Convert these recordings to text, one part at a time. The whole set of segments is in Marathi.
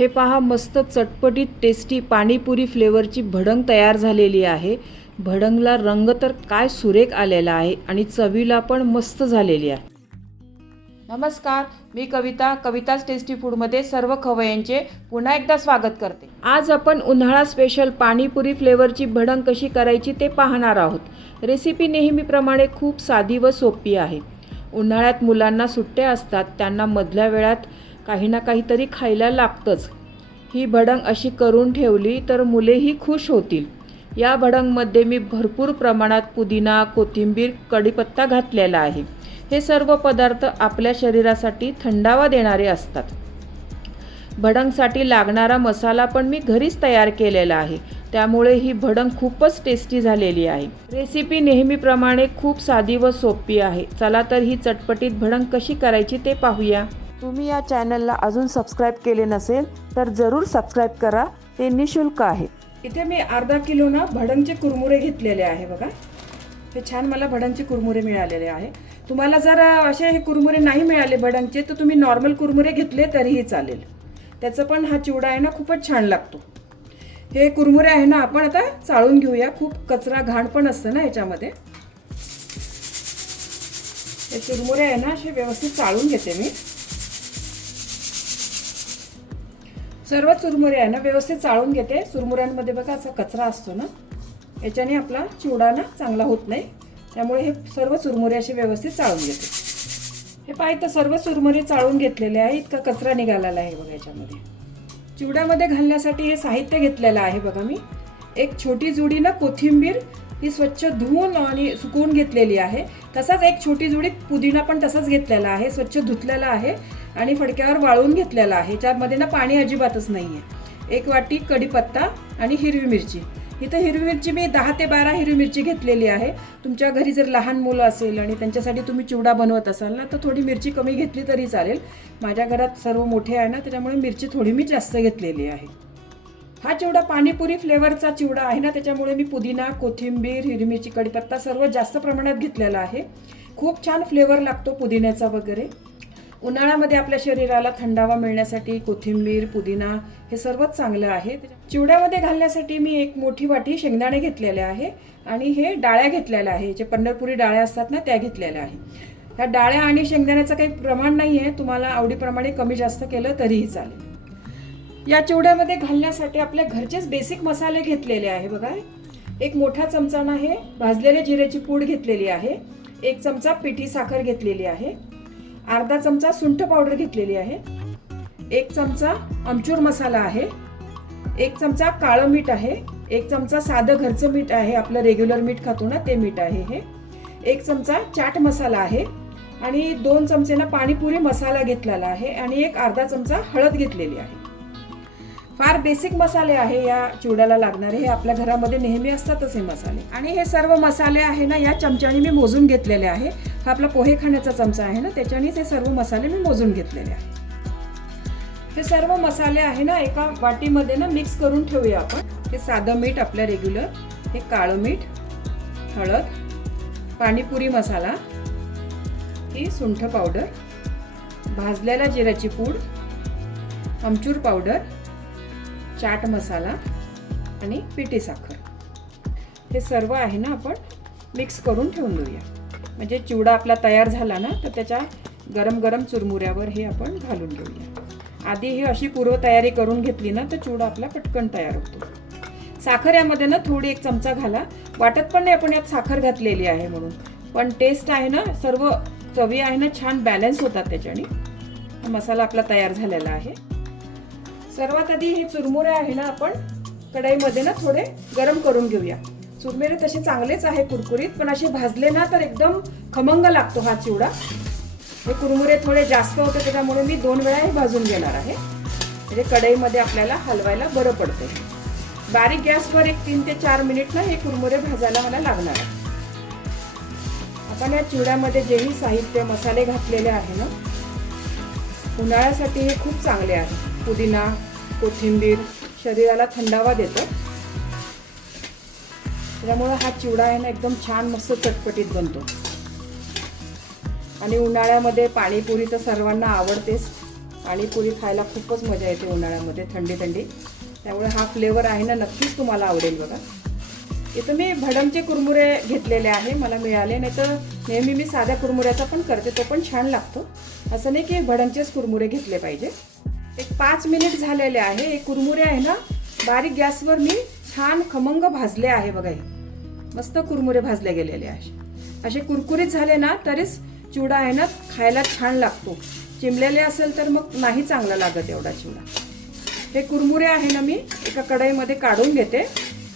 हे पहा, मस्त चटपटीत टेस्टी पाणीपुरी फ्लेवरची भडंग तयार झालेली आहे। भडंगला रंग तर काय सुरेख आलेला आहे आणि चवीला पण मस्त झालेली आहे। नमस्कार, मी कविता, कविताच टेस्टी फूडमध्ये सर्व खवय्यांचे पुन्हा एकदा स्वागत करते। आज आपण उन्हाळा स्पेशल पाणीपुरी फ्लेवरची भडंग कशी करायची ते पाहणार आहोत। रेसिपी नेहमीप्रमाणे खूप साधी व सोपी आहे। उन्हाळ्यात मुलांना सुट्ट्या असतात, त्यांना मधल्या वेळात काही ना काहीतरी खायला लागतंच। ही भडंग अशी करून ठेवली तर मुलेही खुश होतील। या भडंगमध्ये मी भरपूर प्रमाणात पुदिना, कोथिंबीर, कढीपत्ता घातलेला आहे। हे सर्व पदार्थ आपल्या शरीरासाठी थंडावा देणारे असतात। भडंगसाठी लागणारा मसाला पण मी घरीच तयार केलेला आहे, त्यामुळे ही भडंग खूपच टेस्टी झालेली आहे। रेसिपी नेहमीप्रमाणे खूप साधी व सोपी आहे। चला तर ही चटपटीत भडंग कशी करायची ते पाहूया। तुम्ही या चॅनलला अजून सबस्क्राईब केले नसेल तर जरूर सबस्क्राईब करा, ते निशुल्क आहे। इथे मी अर्धा किलो ना भडंगचे कुरमुरे घेतलेले आहे बघा। हे छान मला भडंगचे कुरमुरे मिळालेले आहे। तुम्हाला जर असे हे कुरमुरे नाही मिळाले भडंगचे तर तुम्ही नॉर्मल कुरमुरे घेतले तरीही चालेल। त्याचं पण हा चिवडा आहे ना खूपच छान लागतो। हे कुरमुरे आहे ना आपण आता चाळून घेऊया। खूप कचरा घाण पण असतं ना याच्यामध्ये। हे कुरमुरे आहे ना असे व्यवस्थित चाळून घेते मी। सर्व चुरमुरे आहे ना व्यवस्थित चाळून घेते। चुरमुऱ्यांमध्ये बघा असा कचरा असतो ना, याच्याने आपला चिवडा ना चांगला होत नाही, त्यामुळे हे सर्व चुरमुरे असे व्यवस्थित चाळून घेते। हे पाहिजे तर सर्व चुरमुरे चाळून घेतलेले आहे। इतका कचरा निघालेला आहे बघा याच्यामध्ये। चिवड्यामध्ये घालण्यासाठी हे साहित्य घेतलेलं आहे बघा मी। एक छोटी जुडी ना कोथिंबीर, ही स्वच्छ धुवून आणि सुकवून घेतलेली आहे। तसाच एक छोटी जुडी पुदिना पण तसाच घेतलेला आहे, स्वच्छ धुतलेला आहे आणि फडक्यावर वाळवून घेतलेला आहे। याच्यामध्ये ना पाणी अजिबातच नाहीये। एक वाटी कढीपत्ता आणि हिरवी मिरची। इथं हिरवी मिरची मी 10 ते 12 हिरवी मिरची घेतलेली आहे। तुमच्या घरी जर लहान मुलं असेल आणि त्यांच्यासाठी तुम्ही चिवडा बनवत असाल ना तर थोडी मिरची कमी घेतली तरी चालेल। माझ्या घरात सर्व मोठे आहे ना, त्याच्यामुळे मिरची थोडी मी जास्त घेतलेली आहे। हा चिवडा पाणीपुरी फ्लेवरचा चिवडा आहे ना, त्याच्यामुळे मी पुदिना, कोथिंबीर, हिरवी मिरची, कढीपत्ता सर्व जास्त प्रमाणात घेतलेला आहे। खूप छान फ्लेवर लागतो पुदिन्याचा वगैरे। उन्हाळ्यामध्ये आपल्या शरीराला थंडावा मिळण्यासाठी कोथिंबीर, पुदिना हे सर्वच चांगलं आहे। चिवड्यामध्ये घालण्यासाठी मी एक मोठी वाटी शेंगदाणे घेतलेले आहे आणि हे डाळ्या घेतलेल्या आहे। जे पंढरपुरी डाळ्या असतात ना त्या घेतलेल्या आहे। ह्या डाळ्या आणि शेंगदाण्याचं काही प्रमाण नाही आहे, तुम्हाला आवडीप्रमाणे कमी जास्त केलं तरीही चालेल। या चिवड्यामध्ये घालण्यासाठी आपल्या घरचेच बेसिक मसाले घेतलेले आहे बघा। एक मोठा चमचा ना हे भाजलेल्या जिऱ्याची पूड घेतलेली आहे। एक चमचा पिठी साखर घेतलेली आहे। अर्धा चमचा सुंठ पावडर घेतलेली आहे। एक चमचा आमचूर मसाला आहे। एक चमचा काळं मीठ आहे। एक चमचा साधं घरचं मीठ आहे, आपलं रेग्युलर मीठ खातो ना ते मीठ आहे हे। एक चमचा चाट मसाला आहे आणि 2 चमचे ना पाणीपुरी मसाला घेतलेला आहे आणि एक अर्धा चमचा हळद घेतलेली आहे। फार बेसिक मसाले आहे या चिवड्याला लागणारे, हे आपल्या घरामध्ये नेहमी असतातच हे मसाले। आणि हे सर्व मसाले आहे ना या चमच्याने मी मोजून घेतलेले आहे। हा आपला पोहे खाण्याचा चमचा आहे ना, त्याच्यानेच हे सर्व मसाले मी मोजून घेतलेले आहे। हे सर्व मसाले आहे ना एका वाटीमध्ये ना मिक्स करून ठेवूया आपण। हे साधं मीठ आपलं रेग्युलर, हे काळं मीठ, हळद, पाणीपुरी मसाला, ही सुंठ पावडर, भाजलेल्या जिऱ्याची पूड, आमचूर पावडर, चाट मसाला आणि पिठी साखर, हे सर्व आहे ना आपण मिक्स करून ठेवून देऊया। म्हणजे चिवडा आपला तयार झाला ना तर त्याच्या गरम गरम चुरमुऱ्यावर हे आपण घालून घेऊया। आधी ही अशी पूर्वतयारी करून घेतली ना तर चिवडा आपला पटकन तयार होतो। साखर यामध्ये ना थोडी 1 चमचा घाला। वाटत पण नाही आपण यात साखर घातलेली आहे म्हणून, पण टेस्ट आहे ना, सर्व चवी आहे ना छान बॅलन्स होतात त्याच्याने। हा मसाला आपला तयार झालेला आहे। सर्वात आधी हे चुरमुरे आहे ना आपण कढईमध्ये ना थोडे गरम करून घेऊया। चुरमुरे तसे चांगलेच आहे कुरकुरीत, पण असे भाजले ना तर एकदम खमंग लागतो हा चिवडा। हे कुरमुरे थोडे जास्त होते त्याच्यामुळे मी 2 वेळा हे भाजून घेणार आहे, म्हणजे कढईमध्ये आपल्याला हलवायला बरं पडते। बारीक गॅसवर एक 3 ते 4 मिनिट ना हे कुरमुरे भाजायला मला लागणार आहे। आपण या चिवड्यामध्ये जेही साहित्य मसाले घातलेले आहे ना, उन्हाळ्यासाठी हे खूप चांगले आहे। पुदिना, कोथिंबीर शरीराला थंडावा देतो, त्यामुळे हा चिवडा आहे ना एकदम छान मस्त चटपटीत बनतो। आणि उन्हाळ्यामध्ये पाणीपुरी तर सर्वांना आवडतेच पाणीपुरी खायला खूपच मजा येते उन्हाळ्यामध्ये थंडी थंडी. त्यामुळे हा फ्लेवर आहे ना नक्कीच तुम्हाला आवडेल बघा. इथं मी भडंगचे कुरमुरे घेतलेले आहे, मला मिळाले. नाही तर नेहमी मी साध्या कुरमुऱ्याचा पण करते, तो पण छान लागतो. असं नाही की भडंगचेच कुरमुरे घेतले पाहिजे. एक 5 मिनिट झालेले आहे. हे कुरमुरे आहे ना बारीक गॅसवर मी छान खमंग भाजले आहे बघा. हे मस्त कुरमुरे भाजले गेलेले आहे. असे कुरकुरीत झाले ना तरीच चिवडा आहे ना खायला छान लागतो. चिमलेले असेल तर मग नाही चांगला लागत एवढा चिवडा. हे कुरमुरे आहे ना मी एका कढईमध्ये काढून घेते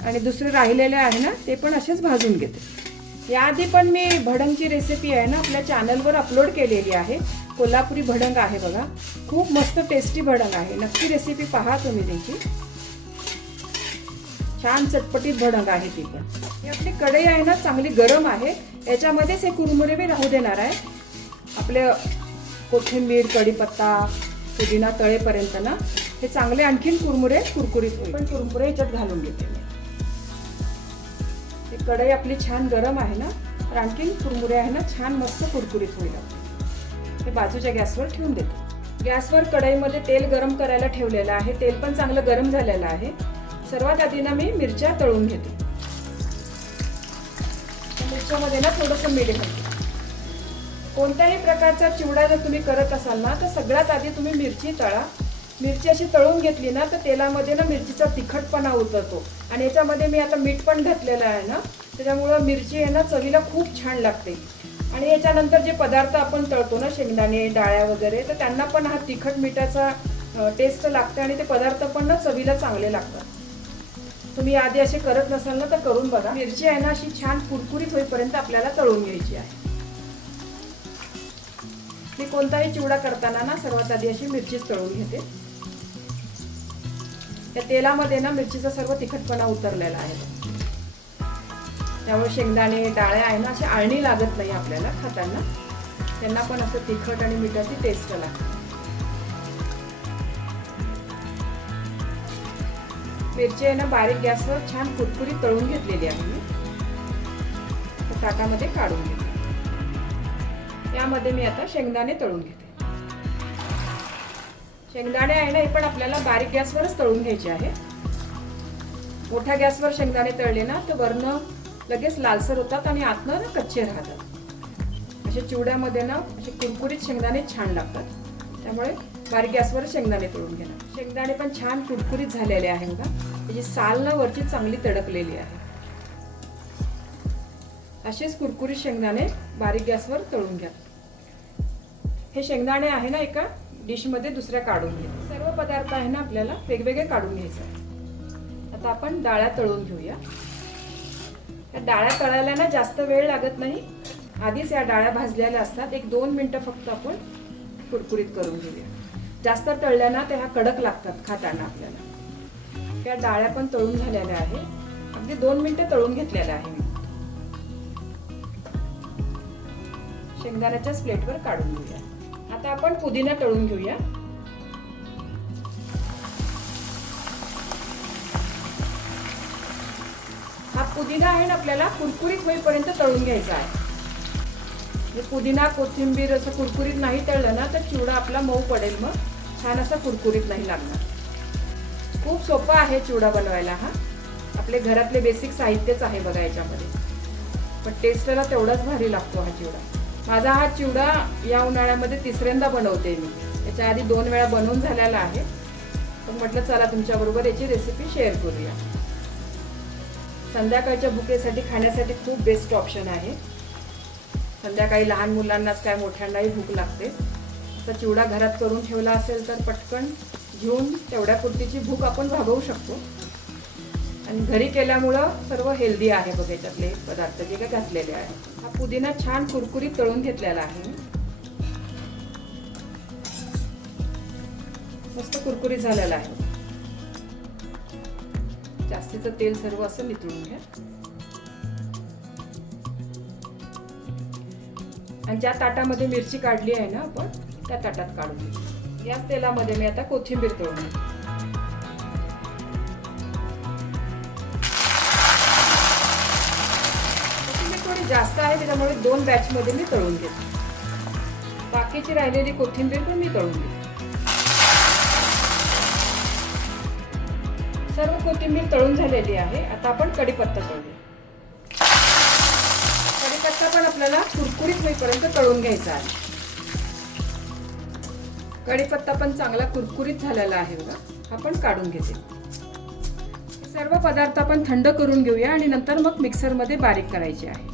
आणि दुसरे राहिलेले आहे ना ते पण असेच भाजून घेते. याआधी पण मी भडंगची रेसिपी आहे ना आपल्या चॅनलवर अपलोड केलेली आहे. कोल्हापुरी भडंग आहे बघा, खूप मस्त टेस्टी भडंग आहे. नक्की रेसिपी पहा तुम्ही त्यांची. छान चटपटीत भडंग आहे ती पण. ही आपली कढई आहे ना चांगली गरम आहे. याच्यामध्येच हे कुरमुरे मी राहू देणार आहे. आपले कोथिंबीर, कढीपत्ता, पुदिना तळेपर्यंत ना हे चांगले आणखीन कुरमुरे कुरकुरीत होईल. पण कुरमुरे याच्यात घालून घेते मी. हे कढई आपली छान गरम आहे ना तर आणखीन कुरमुरे आहे ना छान मस्त कुरकुरीत होईल. हे बाजूच्या गॅसवर ठेवून देते. गॅसवर कढईमध्ये तेल गरम करायला ठेवलेलं आहे. तेल पण चांगलं गरम झालेलं आहे. सर्वात आधी ना मी मिरच्या तळून घेते. मिरच्यामध्ये ना थोडंसं मीठ घालते. कोणत्याही प्रकारचा चिवडा जर तुम्ही करत असाल ना तर सगळ्यात आधी तुम्ही मिरची तळा. मिरची अशी तळून घेतली ना तर तेलामध्ये ना मिरचीचा तिखटपणा उतरतो. आणि याच्यामध्ये मी आता मीठ पण घातलेलं आहे ना त्याच्यामुळं मिरची आहे ना चवीला खूप छान लागते. आणि याच्यानंतर जे पदार्थ आपण तळतो ना शेंगदाणे, डाळ्या वगैरे, तर त्यांना पण हा तिखट मिठाचा टेस्ट लागते आणि ते पदार्थ पण ना चवीला चांगले लागतात. तुम्ही आधी असे करत नसाल ना तर करून बघा. मिरची आहे ना अशी छान कुरकुरीत होईपर्यंत आपल्याला तळून घ्यायची आहे. मी कोणताही चिवडा करताना ना सर्वात आधी अशी मिरचीच तळून घेते. त्या तेलामध्ये ना मिरचीचा सर्व तिखटपणा उतरलेला आहे. त्यामुळे शेंगदाणे, डाळ्या आहे ना अशी आळणी लागत नाही आपल्याला खाताना. त्यांना पण असं तिखट आणि मिठाची टेस्ट लागते. मिरची आहे ना बारीक गॅसवर छान कुरकुरीत तळून घेतलेली आहे मी. ताटामध्ये काढून घेते. यामध्ये मी आता शेंगदाणे तळून घेते. शेंगदाणे आहे ना हे पण आपल्याला बारीक गॅसवरच तळून घ्यायचे आहे. मोठ्या गॅसवर शेंगदाणे तळले ना तर वरनं लगेच लालसर होतात आणि आतनं ना कच्चे राहतात. अशा चिवड्यामध्ये ना असे कुरकुरीत शेंगदाणे छान लागतात. त्यामुळे बारीक गॅसवर शेंगदाणे तळून घेणार. शेंगदाणे पण छान कुरकुरीत झालेले आहे बघा. त्याची साल ना वरची चांगली तडकलेली आहे. असेच कुरकुरीत शेंगदाणे बारीक गॅसवर तळून घ्या. हे शेंगदाणे आहे ना एका डिशमध्ये दुसऱ्या काढून घ्या. सर्व पदार्थ आहे ना आपल्याला वेगवेगळे काढून घ्यायचे आहे. आता आपण डाळ्या तळून घेऊया. या डाळ्या तळायला ना जास्त वेळ लागत नाही. आधीच या डाळ्या भाजलेल्या असतात. 1-2 मिनिटं फक्त आपण कुरकुरीत करून घेऊया. जास्त तळल्या ना त्या ह्या कडक लागतात खाताना आपल्याला. त्या डाळ्या पण तळून झालेल्या आहे. अगदी 2 मिनिटं तळून घेतलेल्या आहे मी. शेंगदाण्याच्याच प्लेटवर काढून घेऊया. आता आपण पुदिना तळून घेऊया. हा पुदिना आहे ना आपल्याला कुरकुरीत होईपर्यंत तळून घ्यायचा आहे. पुदिना, कोथिंबीर असं कुरकुरीत नाही तळलं ना तर चिवडा आपला मऊ पडेल. मग छान असा कुरकुरीत नाही लागणार. खूप सोपा आहे चिवडा बनवायला. हा आपले घरातले बेसिक साहित्यच आहे बघा याच्यामध्ये. पण टेस्टला तेवढाच भारी लागतो हा चिवडा. माझा हा चिवडा या उन्हाळ्यामध्ये 3ऱ्यांदा बनवते मी. याच्या आधी 2 वेळा बनवून झालेला आहे. पण म्हटलं चला तुमच्याबरोबर याची रेसिपी शेअर करूया. संध्याकाळच्या भुकेसाठी खाण्यासाठी खूप बेस्ट ऑप्शन आहे. संध्याकाळी लहान मुलांनाच काय मोठ्यांनाही भूक लागते. असा चिवडा घरात करून ठेवला असेल तर पटकन घेऊन तेवढ्या पुरतीची भूक आपण भागवू शकतो. आणि घरी केल्यामुळं सर्व हेल्दी आहे बघ याच्यातले पदार्थ जे काय घातलेले आहे. हा पुदिना छान कुरकुरीत तळून घेतलेला आहे. मस्त कुरकुरीत झालेला आहे. जास्तीचं तेल सर्व असं नितळून घ्या. आणि ज्या ताटामध्ये मिरची काढली आहे ना आपण त्या ताटात काढून घ्या. याच तेलामध्ये मी आता कोथिंबीर तळून घेते. कोथिंबीर थोडी जास्त आहे त्याच्यामुळे 2 बॅच मध्ये मी तळून घेते. बाकीची राहिलेली कोथिंबीर पण मी तळून घेते. सर्व कोथिंबीर तळून झालेली आहे. आता आपण कढीपत्ता तळूया. कढीपत्ता पण आपल्याला कुरकुरीत होईपर्यंत तळून घ्यायचा आहे. कढीपत्ता पण चांगला कुरकुरीत झालेला आहे बघा. आपण काढून घेते. सर्व पदार्थ आपण थंड करून घेऊया आणि नंतर मग मिक्सरमध्ये बारीक करायचे आहे.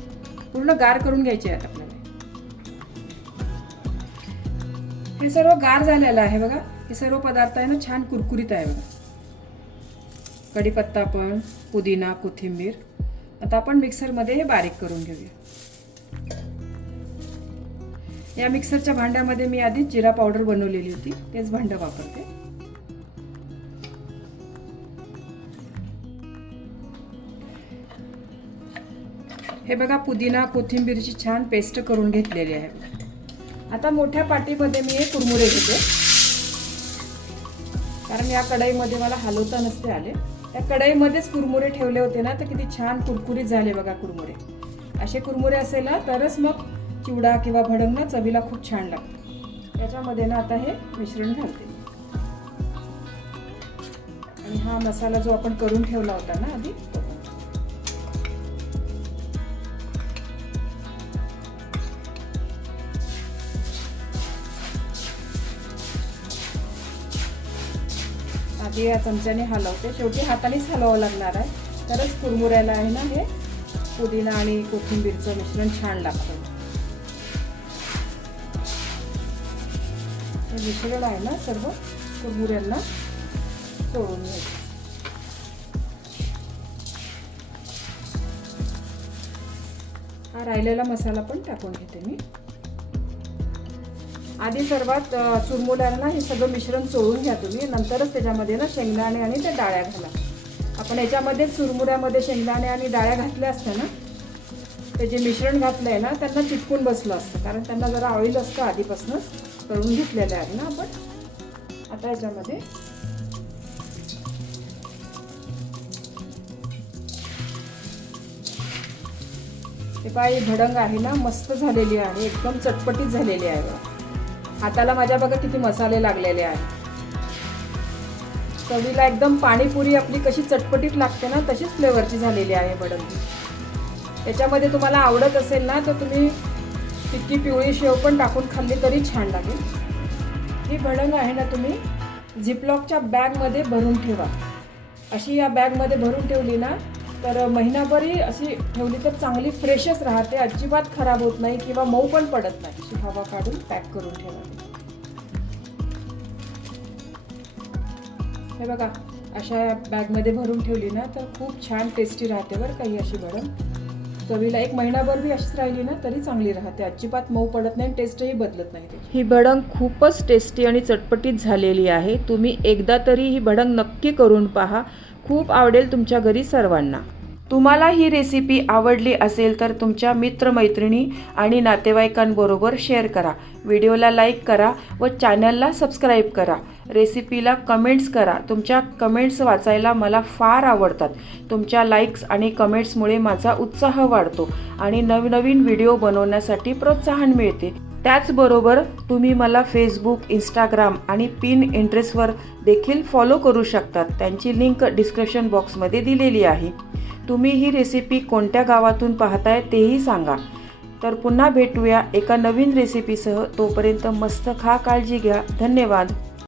पूर्ण गार करून घ्यायचे आहेत आपल्याला. हे सर्व गार झालेलं आहे बघा. हे सर्व पदार्थ आहे ना छान कुरकुरीत आहे बघा. कढीपत्ता पण, पुदिना, कोथिंबीर. आता आपण मिक्सरमध्ये हे बारीक करून घेऊया. या मिक्सरच्या भांड्यामध्ये मी आधी जिरा पावडर बनवलेली होती, तेच भांडं वापरते. हे बघा पुदिना कोथिंबीरची छान पेस्ट करून घेतलेली आहे. आता मोठ्या पाटीमध्ये मी हे कुरमुरे घेते, कारण या कढईमध्ये मला हलवता नसते आले. त्या कढईमध्येच कुरमुरे ठेवले होते ना, तर किती छान कुरकुरीत झाले बघा कुरमुरे. असे कुरमुरे असेल ना तरच मग चिवडा किंवा भडंग ना चवीला खूप छान लागतं. याच्यामध्ये ना आता हे मिश्रण घालते आणि हा मसाला जो आपण करून ठेवला होता ना आधी, आधी या चमच्याने हलवते. शेवटी हातानेच हलवावं लागणार आहे, तरच कुरमुऱ्याला आहे ना हे पुदिना आणि कोथिंबीरचं मिश्रण छान लागतं. हे मिश्रण आहे ना सर्व कुरमुऱ्यांना चोळून घ्यायचं. हा राहिलेला मसाला पण टाकून घेते मी. आधी सर्वात चुरमुऱ्यांना हे सगळं मिश्रण चोळून घ्या तुम्ही. नंतरच त्याच्यामध्ये ना शेंगदाणे आणि त्या डाळ्या घाला. आपण याच्यामध्ये चुरमुऱ्यामध्ये शेंगदाणे आणि डाळ्या घातल्या असत्या ना, ते जे मिश्रण घातलं आहे ना त्यांना चिटकून बसलं असतं, कारण त्यांना जरा ऑइल असतं आधीपासूनच तळून घेतलेलं आहे ना आपण. आता याच्यामध्ये हे पाय भडंग आहे ना मस्त झालेली आहे, एकदम चटपटीत झालेली आहे बघा. हाताला माझ्या बघा किती मसाले लागलेले आहेत. चवीला एकदम पाणीपुरी आपली कशी चटपटीत लागते ना तशीच फ्लेवरची झालेली आहे भडंग. त्याच्यामध्ये तुम्हाला आवडत असेल ना तर तुम्ही तितकी पिवळी शेव पण टाकून खाल्ली तरी छान लागेल. ही भडंग आहे ना तुम्ही झिपलॉकच्या बॅगमध्ये भरून ठेवा. अशी या बॅगमध्ये भरून ठेवली ना तर महिनाभरही अशी ठेवली तर चांगली फ्रेशच राहते, अजिबात खराब होत नाही किंवा मऊ पण पडत नाही. अशी हवा काढून पॅक करून ठेवा. हे बघा अशा बॅगमध्ये भरून ठेवली ना तर खूप छान टेस्टी राहते बरं काही अशी भडंग. चवीला एक महिनाभर बी अशीच राहिली ना तरी चांगली राहते, अजिबात मऊ पडत नाही, टेस्टही बदलत नाही. ही भडंग खूपच टेस्टी आणि चटपटीत झालेली आहे. तुम्ही एकदा तरी ही भडंग नक्की करून पहा, खूप आवडेल तुमच्या घरी सर्वांना. तुम्हाला ही रेसिपी आवडली असेल तर तुमच्या मित्रमैत्रिणी आणि नातेवाईकांबरोबर शेअर करा. व्हिडिओला लाईक करा व चॅनलला सबस्क्राईब करा. रेसिपीला कमेंट्स करा. तुमच्या कमेंट्स वाचायला मला फार आवडतात. तुमच्या लाईक्स आणि कमेंट्समुळे माझा उत्साह वाढतो आणि नवनवीन व्हिडिओ बनवण्यासाठी प्रोत्साहन मिळते. त्याचबरोबर तुम्ही मला फेसबुक, इंस्टाग्राम आणि पिनट्रेस्टवर देखील फॉलो करू शकतात. त्यांची लिंक डिस्क्रिप्शन बॉक्समध्ये दिलेली आहे. तुम्ही ही रेसिपी कोणत्या गावातून पाहताय तेही सांगा. तर पुन्हा भेटूया एका नवीन रेसिपीसह. तोपर्यंत मस्त खा, काळजी घ्या. धन्यवाद.